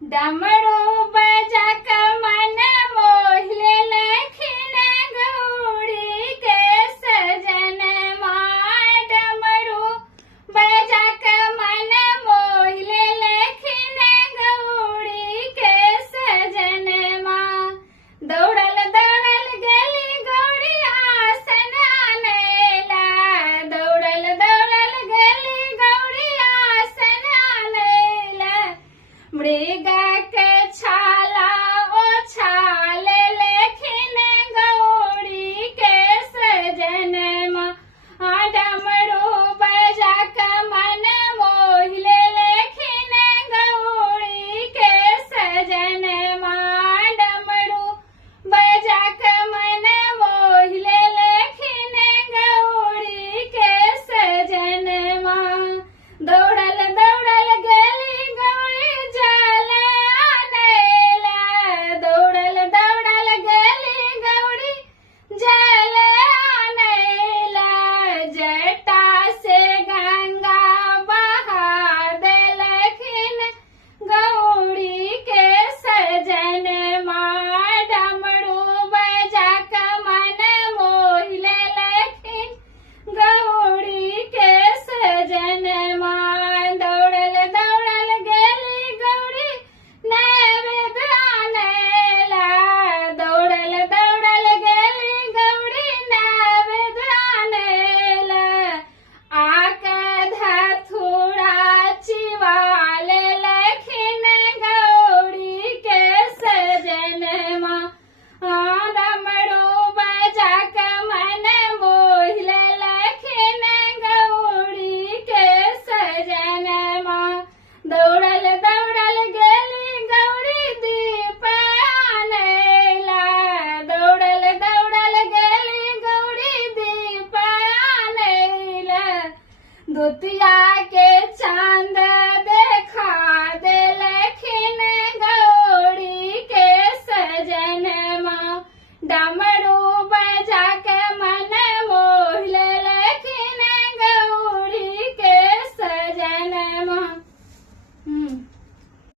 डमरू बजा के मन मोहिले लखिन गौरी के सजन माँ। डमरू बजा के मन मोहिले लखिन गौरी के सजन माँ। दौड़ल दौड़ल गली गौरी आसन आनेला। दौड़ल दौड़ल गली गौरी आसन आनेला। मृग के छाला ओछाल लेखिन गौरी के सजन माँ। डमरू बजा के मन मोहिले लेखिन गौरी के सजन माँ। डमरू बजा के मन मोहिले लेखिन गौरी के सजन माँ। दौड़ल दौड़ल गली गौरी जल आनेला। दौड़ल दौड़ल गली गौरी जल आनेला। जटा से गंगा बहा देलखिन गौरी के सजन माँ। डमरू बजा के मन मोहिले लखिन गौरी के सजन माँ। दौड़ल दौड़ल गली गौरी नैवेद्य आनेला। दौड़ल दौड़ल गली गौरी नैवेद्य आनेला। आके धथुरा चिवाल लखिन गौरी के सजन माँ। डमरू बजा के मन मोहिले लखिन गौरी के सजन माँ। दौड़ल दौड़ल गली गौरी दीप आनेला। दौड़ल दौड़ल गली गौरी दीप आनेला। दुतिया के चांद